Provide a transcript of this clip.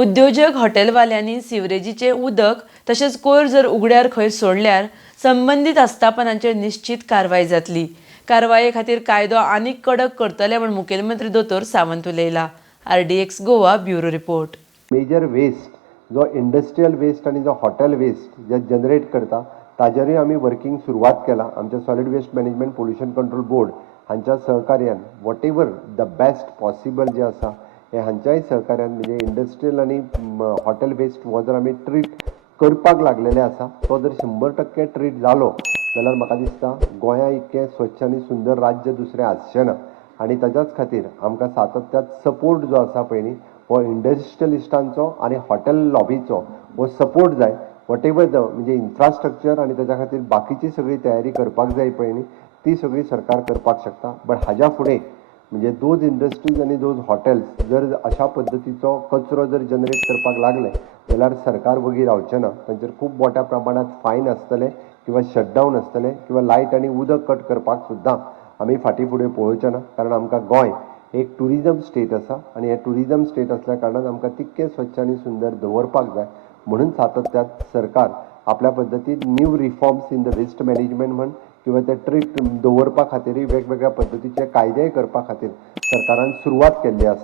उद्योजक हॉटेलवाल्यांनी सिवरेजीचे उदक तसेच कोयर जर उगड्यार खंय सोडल्यार संबंधित आस्थापनांचेर निश्चित कारवाई जातली। कारवाये खातीर कायदो आनीक कडक करतले म्हण मुखेलमंत्री दोतोर सावंत उलयला। RDX Goa bureau report. Major waste जो इंडस्ट्रियल वेस्ट आणि जो हॉटेल वेस्ट जे जनरेट करता ताजेरूय आमी वर्किंग सुरवात केला। आमच्या solid waste management pollution control board हांच्या सहकार्यान whatever the best possible जे आसा हे हांच्याय सहकार्यान म्हणजे इंडस्ट्रियल आणि हॉटेल वेस्ट हो जर आमी ट्रीट करपाक लागलेले आसा तो जर 100% ट्रीट जालो जाल्यार म्हाका दिसता गोंया इतकें स्वच्छ आनी सुंदर राज्य दुसरें आसचें ना। आणि ताच्याच खातीर आमकां सातत्यात सपोर्ट जो आसा पळय न्ही हो इंडस्ट्रियलिस्टांचो आणि हॉटेल लॉबीचो हो सपोर्ट जाय। वॉट एवर द म्हणजे इन्फ्रास्ट्रक्चर आणि ताच्या खातीर बाकीची सगळी तयारी करपाक जाय पळय न्ही ती सगळी सरकार करपाक शकता। बट हाज्या फुडें म्हणजे दोज इंडस्ट्रीज आणि दोज हॉटेल्स जर अशा पद्दतीचो कचरो जर जनरेट करपाक लागले जाल्यार सरकार वगी रावचें ना। तांचेर खूब मोठ्या प्रमाणात फायन आसतले किंवा शटडावन आसतले किंवा लायट आणि उदक कट करपाक सुद्दां आमी फाटीं फुडें पळोवचें ना। कारण आमकां गोंय एक टुरिजम स्टेट आसा आणि हे टुरिजम स्टेट असल्या कारणान आमकां तितकें स्वच्छ आणि सुंदर दवरपाक जाय म्हणून सातत्यात सरकार आपल्या पद्दतीन new reforms in the waste management म्हण किंवा ते ट्रीट दवरपा खातीर वेगवेगळ्या पद्दतीचे कायदेय करपा खातीर सरकारान सुरवात केल्ली आसा।